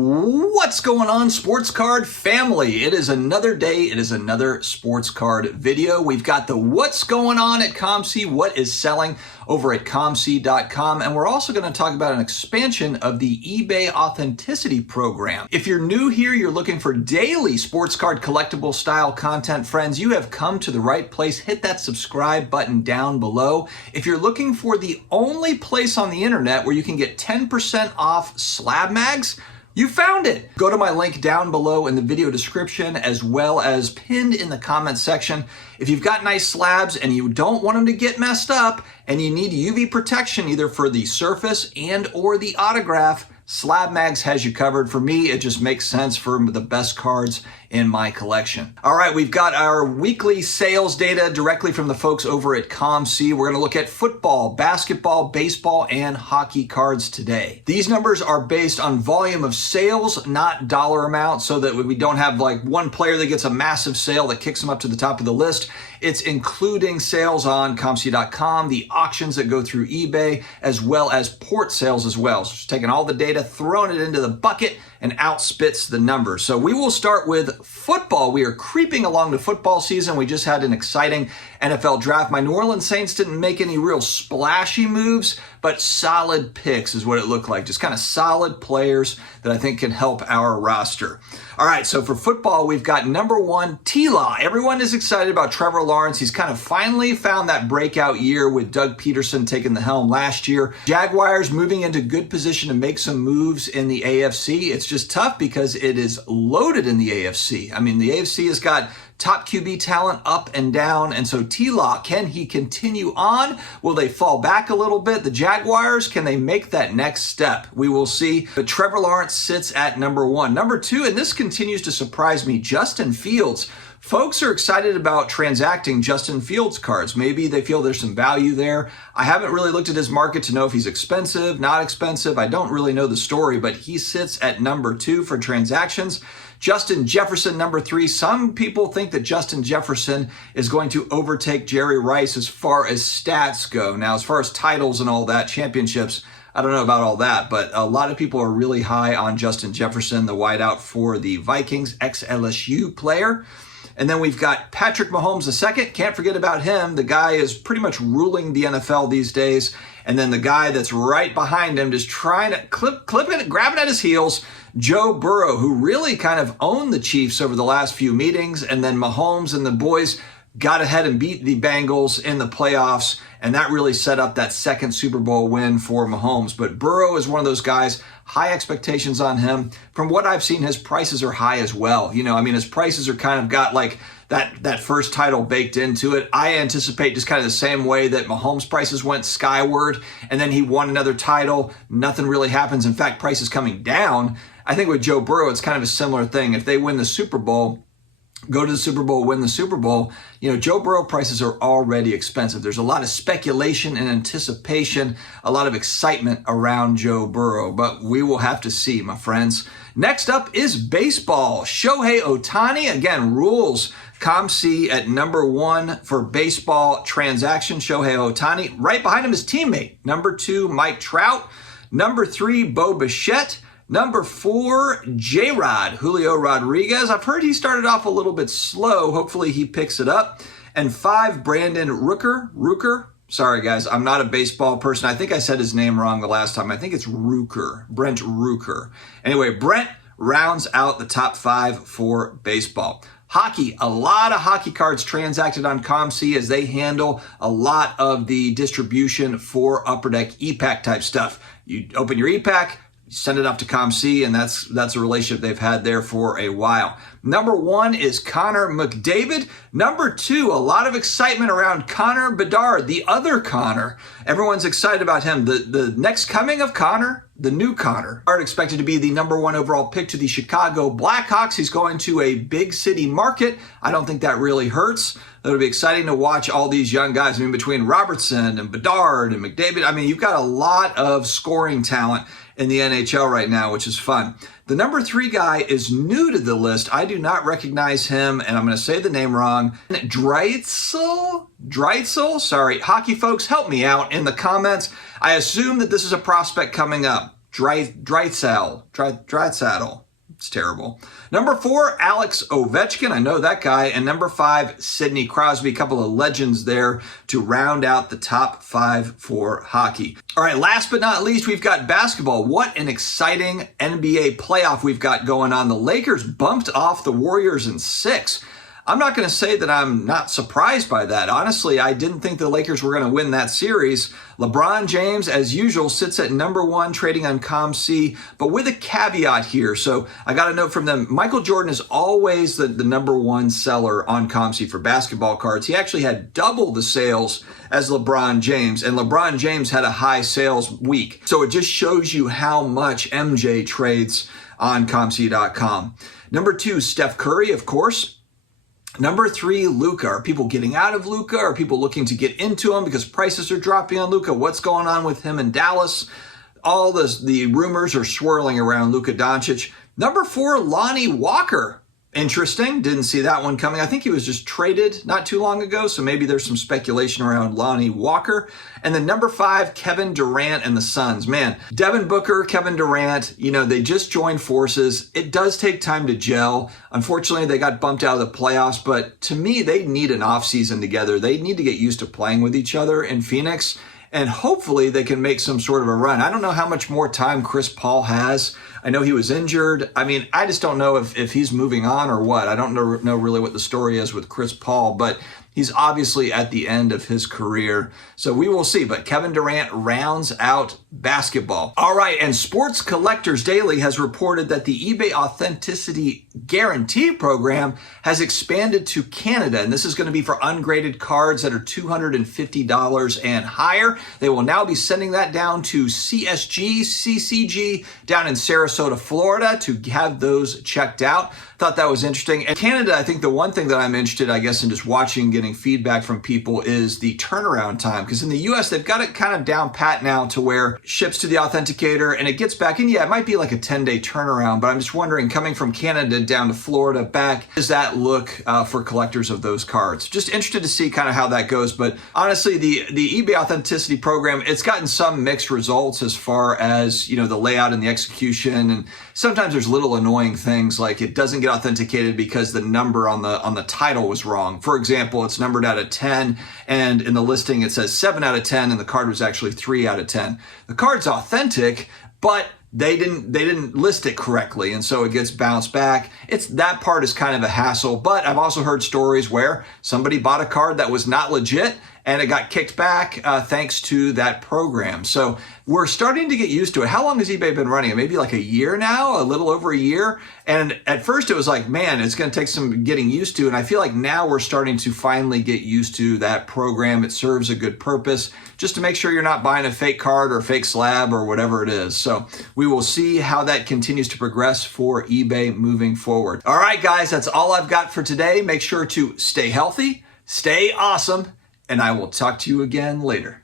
What's going on, sports card family? It is another day. It is another sports card video. We've got the what's going on at COMC, what is selling over at COMC.com, and we're also going to talk about an expansion of the eBay Authenticity Program. If you're new here, you're looking for daily sports card collectible style content, friends, you have come to the right place. Hit that subscribe button down below. If you're looking for the only place on the internet where you can get 10% off SlabMags, you found it. Go to my link down below in the video description as well as pinned in the comment section. If you've got nice slabs and you don't want them to get messed up and you need UV protection either for the surface and or the autograph, SlabMags has you covered. For me, it just makes sense for the best cards in my collection. All right, we've got our weekly sales data directly from the folks over at COMC. We're gonna look at football, basketball, baseball, and hockey cards today. These numbers are based on volume of sales, not dollar amount, so that we don't have like one player that gets a massive sale that kicks them up to the top of the list. It's including sales on COMC.com, the auctions that go through eBay, as well as port sales as well. So just taking all the data, throwing it into the bucket, and out spits the numbers. So we will start with football. We are creeping along to football season. We just had an exciting NFL draft. My New Orleans Saints didn't make any real splashy moves, but solid picks is what it looked like. Just kind of solid players that I think can help our roster. All right, so for football, we've got number one, T-Law. Everyone is excited about Trevor Lawrence. He's kind of finally found that breakout year with Doug Peterson taking the helm last year. Jaguars moving into good position to make some moves in the AFC. It's just tough because it is loaded in the AFC. I mean, the AFC has got top QB talent up and down. And so T-Law, can he continue on? Will they fall back a little bit? The Jaguars, can they make that next step? We will see. But Trevor Lawrence sits at number one. Number two, and this continues to surprise me, Justin Fields. Folks are excited about transacting Justin Fields cards. Maybe they feel there's some value there. I haven't really looked at his market to know if he's expensive, not expensive. I don't really know the story, but he sits at number two for transactions. Justin Jefferson, number three. Some people think that Justin Jefferson is going to overtake Jerry Rice as far as stats go. Now, as far as titles and all that, championships, I don't know about all that, but a lot of people are really high on Justin Jefferson, the wideout for the Vikings, ex-LSU player. And then we've got Patrick Mahomes II. Can't forget about him. The guy is pretty much ruling the NFL these days. And then the guy that's right behind him, just trying to grabbing at his heels, Joe Burrow, who really kind of owned the Chiefs over the last few meetings. And then Mahomes and the boys got ahead and beat the Bengals in the playoffs, and that really set up that second Super Bowl win for Mahomes. But Burrow is one of those guys, high expectations on him. From what I've seen, his prices are high as well. You know, I mean, his prices are kind of got like that first title baked into it. I anticipate just kind of the same way that Mahomes' prices went skyward, and then he won another title. Nothing really happens. In fact, prices coming down. I think with Joe Burrow, it's kind of a similar thing. If they win the Super Bowl, go to the Super Bowl, win the Super Bowl, you know, Joe Burrow prices are already expensive. There's a lot of speculation and anticipation, a lot of excitement around Joe Burrow, but we will have to see, my friends. Next up is baseball. Shohei Ohtani, again, rules COMC at number one for baseball transaction. Shohei Ohtani. Right behind him is teammate. Number two, Mike Trout. Number three, Bo Bichette. Number four, J-Rod, Julio Rodriguez. I've heard he started off a little bit slow. Hopefully he picks it up. And five, Brandon Rooker. Sorry, guys, I'm not a baseball person. I think I said his name wrong the last time. I think it's Rooker, Brent Rooker. Anyway, Brent rounds out the top five for baseball. Hockey, a lot of hockey cards transacted on COMC as they handle a lot of the distribution for Upper Deck e-pack type stuff. You open your e-pack, send it up to COMC, and that's a relationship they've had there for a while. Number one is Connor McDavid. Number two, a lot of excitement around Connor Bedard, the other Connor. Everyone's excited about him. The next coming of Connor, the new Connor. Are expected to be the number one overall pick to the Chicago Blackhawks. He's going to a big city market. I don't think that really hurts. It'll be exciting to watch all these young guys. I mean, between Robertson and Bedard and McDavid, I mean, you've got a lot of scoring talent in the NHL right now, which is fun. The number three guy is new to the list. I do not recognize him, and I'm going to say the name wrong. Dreitzel? Sorry. Hockey folks, help me out in the comments. I assume that this is a prospect coming up. Draisaitl. It's terrible. Number 4, Alex Ovechkin. I know that guy. And number 5, Sidney Crosby. A couple of legends there to round out the top 5 for hockey. All right, last but not least, we've got basketball. What an exciting NBA playoff we've got going on. The Lakers bumped off the Warriors in 6. I'm not going to say that I'm not surprised by that. Honestly, I didn't think the Lakers were going to win that series. LeBron James, as usual, sits at number 1, trading on COMC, but with a caveat here. So I got a note from them. Michael Jordan is always the number 1 seller on COMC for basketball cards. He actually had double the sales as LeBron James, and LeBron James had a high sales week. So it just shows you how much MJ trades on COMC.com. Number 2, Steph Curry, of course. Number 3, Luka. Are people getting out of Luka? Are people looking to get into him because prices are dropping on Luka? What's going on with him in Dallas? All the rumors are swirling around Luka Doncic. Number 4, Lonnie Walker. Interesting. Didn't see that one coming. I think he was just traded not too long ago, so maybe there's some speculation around Lonnie Walker. And then number 5, Kevin Durant and the Suns. Man, Devin Booker, Kevin Durant, they just joined forces. It does take time to gel. Unfortunately, they got bumped out of the playoffs, but to me, they need an offseason together. They need to get used to playing with each other in Phoenix, and hopefully they can make some sort of a run. I don't know how much more time Chris Paul has. I know he was injured. I mean, I just don't know if he's moving on or what. I don't know really what the story is with Chris Paul, but he's obviously at the end of his career. So we will see. But Kevin Durant rounds out basketball. All right, and Sports Collectors Daily has reported that the eBay Authenticity Guarantee program has expanded to Canada, and this is going to be for ungraded cards that are $250 and higher. They will now be sending that down to CCG down in Sarasota, Florida, to have those checked out. Thought that was interesting. And Canada, I think the one thing that I'm interested, I guess, in just watching, getting feedback from people is the turnaround time. Because in the US, they've got it kind of down pat now to where ships to the authenticator and it gets back. And yeah, it might be like a 10-day turnaround, but I'm just wondering, coming from Canada down to Florida back, does that look for collectors of those cards? Just interested to see kind of how that goes. But honestly, the eBay Authenticity program, it's gotten some mixed results as far as, the layout and the execution. And sometimes there's little annoying things like it doesn't get authenticated because the number on the title was wrong. For example, it's numbered out of 10, and in the listing it says 7 out of 10, and the card was actually 3 out of 10. The card's authentic, but they didn't list it correctly, and so it gets bounced back. That part is kind of a hassle, but I've also heard stories where somebody bought a card that was not legit and it got kicked back thanks to that program. So we're starting to get used to it. How long has eBay been running it? Maybe like a year now, a little over a year. And at first it was like, man, it's going to take some getting used to. And I feel like now we're starting to finally get used to that program. It serves a good purpose just to make sure you're not buying a fake card or a fake slab or whatever it is. So we will see how that continues to progress for eBay moving forward. All right, guys, that's all I've got for today. Make sure to stay healthy, stay awesome, and I will talk to you again later.